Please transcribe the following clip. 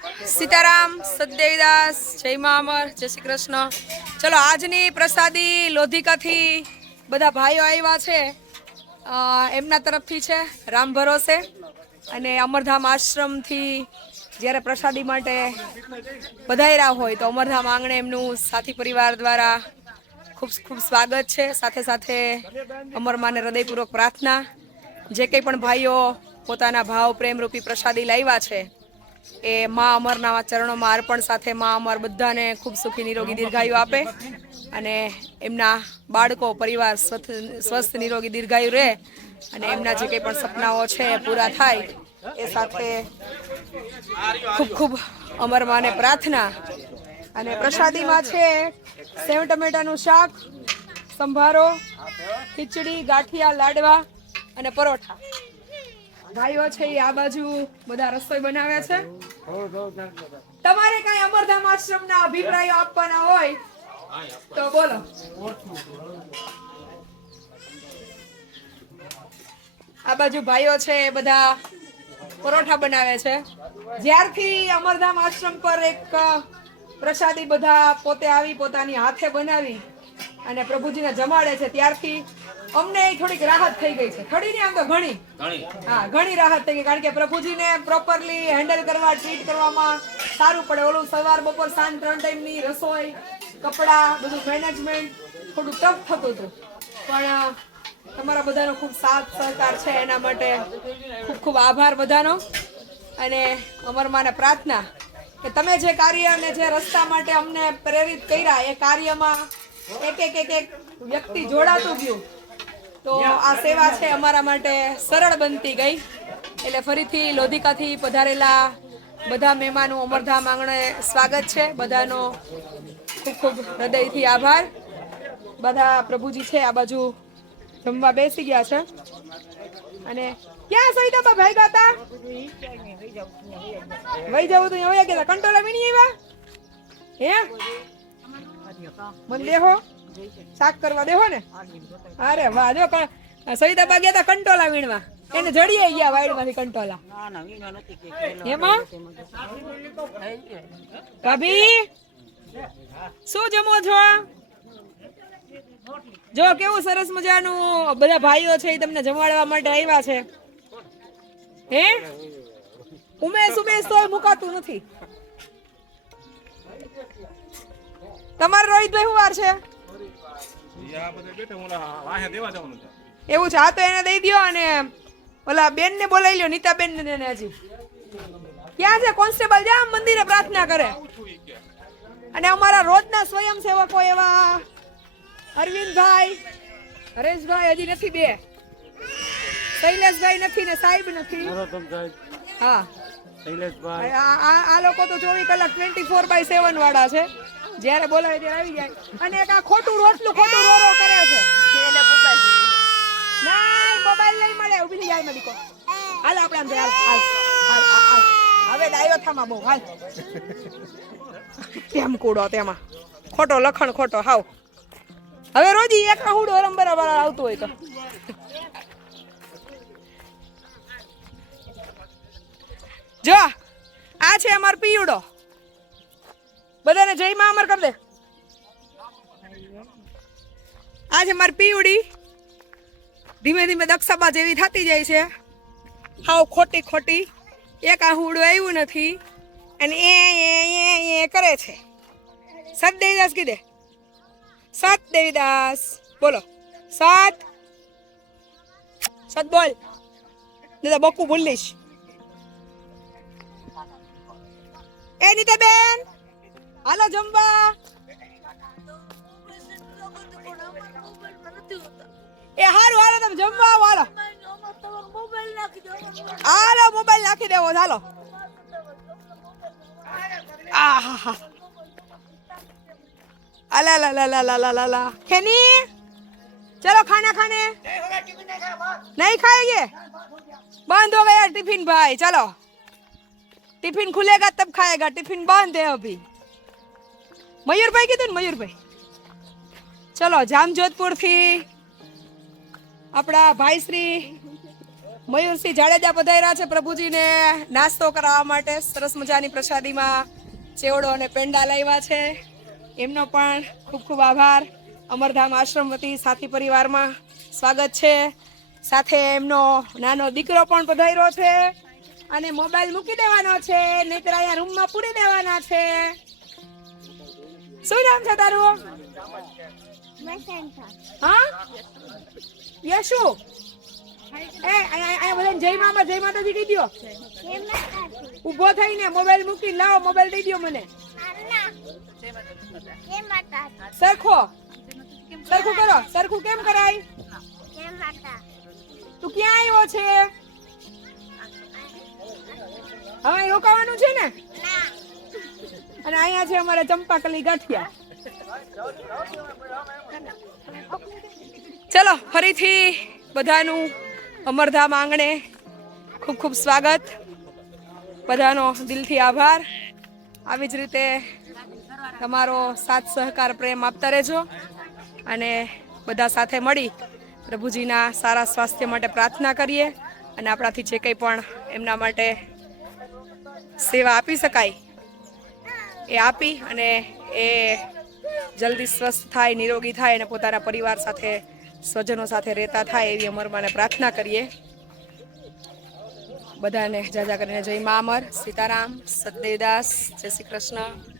સીતારામ સદદેવીદાસ જય મા અમર, જય શ્રી કૃષ્ણ. ચલો, આજની પ્રસાદી લોધિકાથી બધા ભાઈઓ આવ્યા છે. એમના તરફથી છે, રામ ભરોસે. અને અમરધામ આશ્રમથી જ્યારે પ્રસાદી માટે વધાર્યા હોય તો અમરધામ આંગણે એમનું સાથી પરિવાર દ્વારા ખૂબ ખૂબ સ્વાગત છે. સાથે સાથે અમરમાને હૃદયપૂર્વક પ્રાર્થના. જે કંઈ પણ ભાઈઓ પોતાના ભાવ, પ્રેમરૂપી પ્રસાદી લાવ્યા છે એ મા અમરના ચરણોમાં અર્પણ સાથે મા અમર બધાને ખૂબ સુખી, નિરોગી, દીર્ઘાયુ આપે અને એમના બાળકો, પરિવાર સ્વસ્થ, નિરોગી, દીર્ઘાયુ રહે અને એમના જે કંઈ પણ સપનાઓ છે એ પૂરા થાય એ સાથે ખૂબ ખૂબ અમર માને પ્રાર્થના અને પ્રસાદીમાં છે સેવ ટમેટાનું શાક, સંભારો, ખીચડી, ગાંઠિયા, લાડવા અને પરોઠા. ભાઈઓ છે એ આ બાજુ બધા રસોઈ બનાવે છે. તમારે કઈ અમરધામ આશ્રમના અભિપ્રાયો આપવાના હોય, તો બોલો. આ બાજુ ભાઈઓ છે, એ બધા પરોઠા બનાવે છે. જ્યારથી અમરધામ આશ્રમ પર એક પ્રસાદી બધા પોતે આવી, પોતાની હાથે બનાવી અને પ્રભુજીને જમાડે છે, ત્યારથી અમને થોડીક રાહત થઈ ગઈ છે. થોડી ને આમ તો ઘણી. હા ઘણી રાહત થઈ ગઈ કારણ કે પ્રભુજીને પ્રોપરલી હેન્ડલ કરવા ટ્રીટ કરવામાં સારું પડે. ઓલું સવાર બપોર સાંજ ત્રણ ટાઈમની રસોઈ કપડાં બધું મેનેજમેન્ટ થોડું ટફ થતું હતું. પણ તમારા બધાનો ખૂબ સાથ સહકાર છે એના માટે. ખૂબ ખૂબ આભાર બધાનો. અને અમરમાને પ્રાર્થના કે તમે જે કાર્ય અને જે રસ્તા માટે અમને પ્રેરિત કર્યા એ કાર્યમાં એક એક એક એક વ્યક્તિ જોડાતું ગયું. તો આ સેવા છે અમારા માટે સરળ બનતી ગઈ. એટલે ફરીથી લોધિકાથી પધારેલા બધા મહેમાનો અમરધામ આંગણે સ્વાગત છે. બધાનો ખૂબ ખૂબ હૃદયથી આભાર. બધા પ્રભુજી છે આ બાજુ જમવા બેસી ગયા છે. અને ક્યાં સવિતાબા ભાઈ ગાતા વહી જવું તો અહીંયા ગયા. કંટોલા વીણી આવ્યા? હે? મને દેહો શાક કરવા દેહો ને. અરે વાહ જો સવિતાબા ગયા હતા કંટોલા વીણવા. એને જડીએ ગયા વાયડમાંથી કંટોલા. એમાં ભાભી શું જમો છો? જો કેવું સરસ મજાનું બધા ભાઈઓ છે એ તમને જમાડવા માટે આવ્યા છે. હે? ઉમેશ ઉમેશ તો મુકાતું નથી. તમારે રોહિતભાઈ શું વાર છે? એવું છે આ તો એને દઈ દ્યો અને ઓલા બેન ને બોલાવી લ્યો નીતા બેન ને એને હજી. ક્યાં છે? કોન્સ્ટેબલ જા મંદિરે પ્રાર્થના કરે. અને અમારા રોજના સ્વયંસેવકો એવા અરવિંદભાઈ હરેશભાઈ હજી નથી બે. શૈલેષભાઈ નથી ને સાહેબ નથી. હા. શૈલેષભાઈ. આ આ- આ લોકો તો ચોવીસ કલાક ટ્વેન્ટી ફોર બાય સેવન વાળા છે. જ્યારે બોલાવે ત્યારે આવી જાય. અને એક આ ખોટું રોટલું, ખોટું રોરો કરે છે. નહીં મોબાઈલ નહીં મળે. ઊભી જાય મને કો હાલ આપણે આમ હાલ હાલ હવે ડાયો થામાં બહુ, હાલ. તેમ કૂડો તેમાં. ખોટો લખણ, ખોટો હાવ. હવે રોજી એક આહુડો ઓરમ બરાબર આવતું હોય તો. જો, આ છે અમાર પીયુડો. બધાને જય માં અમર કરી દે. આ મારી પીવડી ધીમે ધીમે દક્ષાબા જેવી થતી જાય છે. હાવ ખોટી ખોટી. એક આહુડું આવ્યું નથી અને એ એ એ એ કરે છે. સત દેવીદાસ કીધે. સત દેવીદાસ બોલો. સત. સત બોલ. દાદા, બકુ ભૂલીશ એ નીતા બેન હાલો જમવા એ હારું, હાલો, તમે જમવા આવો, હાલો. હાલો મોબાઈલ નાખી દેવો, હાલો. અલા લા લા લા લા લા લા ખેની, ચલો, ખાના, ખાને. નહીં ખાएंगे बंद हो गया ટિફિન, ભાઈ, ચલો. ટિફિન ખુલેગા તબ ખાયેગા ટિફિન बंद है अभी મયુરભાઈ કીધું ને, મયુરભાઈ. ચલો જામજોધપુરથી આપણા ભાઈ શ્રી મયુરસિંહ જાડેજા પધાર્યા છે પ્રભુજીને નાસ્તો કરાવવા માટે. સરસ મજાની પ્રસાદીમાં ચેવડો અને પેંડા લાવ્યા છે. એમનો પણ ખૂબ ખૂબ આભાર. અમરધામ આશ્રમ વતી સાથી પરિવારમાં સ્વાગત છે. સાથે એમનો નાનો દીકરો પણ પધાર્યો છે. અને મોબાઈલ મૂકી દેવાનો છે, નહીતર અહીંયા રૂમમાં પૂરી દેવાના છે. શું નામ છે તારું? હા? યશુ? એ અહીંયા બધા બધાને જય મામા જય માતાજી કહી દો ઊભો થઈને મોબાઈલ મૂકી લાવો મોબાઈલ દઈ દો મને. સરખો. સરખું કરો. સરખું કેમ કરાય? તું ક્યાં આવ્યો છે? હવે રોકાવાનું છે ને? અને અહીંયા છે અમારે ચંપાકલી ગાંઠિયા. ચલો, ફરીથી બધાનું અમરધામ આંગણે ખૂબ ખૂબ સ્વાગત. બધાનો દિલથી આભાર. આવી જ રીતે તમારો સાથ સહકાર પ્રેમ આપતા રહેજો અને બધા સાથે મળી પ્રભુજીના સારા સ્વાસ્થ્ય માટે પ્રાર્થના કરીએ અને આપણાથી જે કંઈ પણ એમના માટે સેવા આપી શકાય એ આપી અને એ જલ્દી સ્વસ્થ થાય, નિરોગી થાય અને પોતાના પરિવાર સાથે, સ્વજનો સાથે રહેતા થાય એવી અમરમાને પ્રાર્થના કરીએ. બધાને જાજા કરીને જય મા અમર. સીતારામ સદદેવદાસ જય શ્રી કૃષ્ણ.